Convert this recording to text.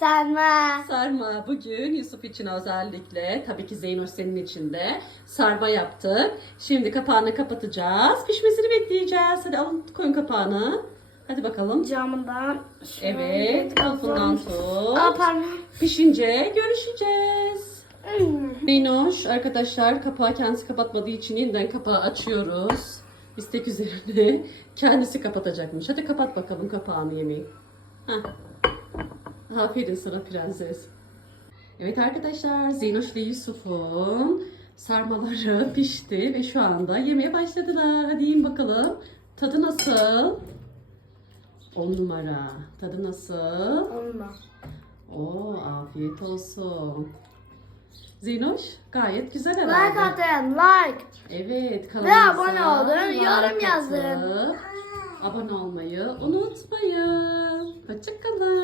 Sarma. Sarma. Bugün Yusuf için özellikle, tabii ki Zeynoş senin için de sarma yaptık. Şimdi kapağını kapatacağız. Pişmesini bekleyeceğiz. Hadi alın koyun kapağını. Hadi bakalım. Camından. şöyle Evet, altından Aa, tut. pardon. Pişince görüşeceğiz. Hmm. Zeynoş arkadaşlar kapağı kendisi kapatmadığı için yeniden kapağı açıyoruz. İstek üzerine kendisi kapatacakmış. Hadi kapat bakalım kapağını yemeği. Heh. Aferin sana prenses. Evet arkadaşlar Zeynoş ile Yusuf'un sarmaları pişti ve şu anda yemeye başladılar. Hadi yiyin bakalım. Tadı nasıl? 10 numara. Tadı nasıl? Olma. Oo afiyet olsun. Zeynoş gayet güzel Like herhalde. atın, like. Evet Ve kanalımıza abone olun, like yorum yazın. Abone olmayı unutmayın. Hoşçakalın.